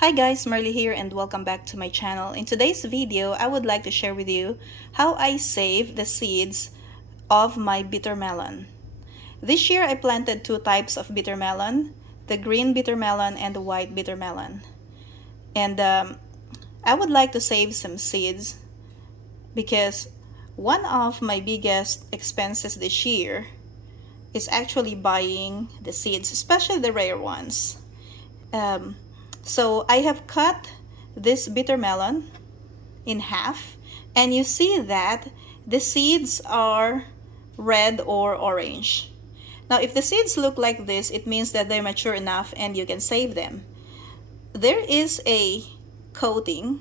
Hi guys, Marley here and welcome back to my channel. In today's video, I would like to share with you how I save the seeds of my bittermelon. This year, I planted two types of bittermelon, the green bittermelon and the white bittermelon. And I would like to save some seeds because one of my biggest expenses this year is actually buying the seeds, especially the rare ones. So I have cut this bittermelon in half, and you see that the seeds are red or orange. Now, if the seeds look like this, it means that they're mature enough and you can save them. There is a coating,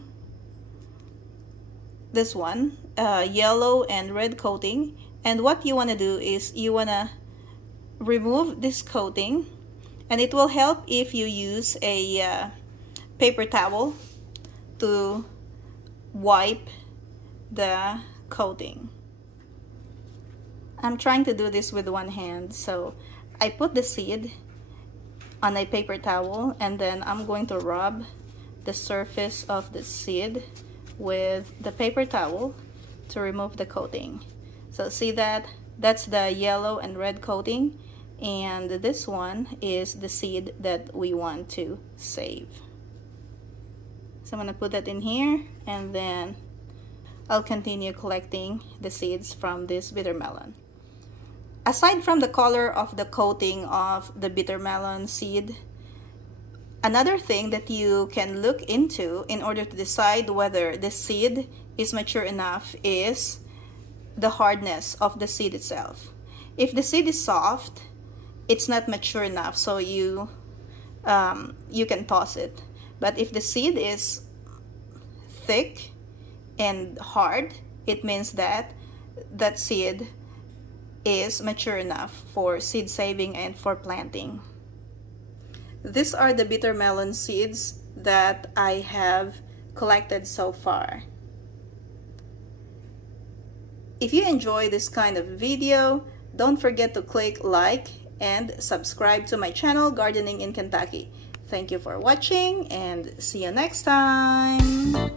this one, yellow and red coating, and what you want to do is you want to remove this coating, and it will help if you use a paper towel to wipe the coating. I'm trying to do this with one hand, so I put the seed on a paper towel and then I'm going to rub the surface of the seed with the paper towel to remove the coating. So see that? That's the yellow and red coating, and this one is the seed that we want to save. So I'm going to put that in here, and then I'll continue collecting the seeds from this bittermelon. Aside from the color of the coating of the bittermelon seed, another thing that you can look into in order to decide whether the seed is mature enough is the hardness of the seed itself. If the seed is soft, it's not mature enough, so you can toss it. But if the seed is thick and hard, it means that that seed is mature enough for seed saving and for planting. These are the bittermelon seeds that I have collected so far. If you enjoy this kind of video, don't forget to click like and subscribe to my channel, Gardening in Kentucky. Thank you for watching and see you next time.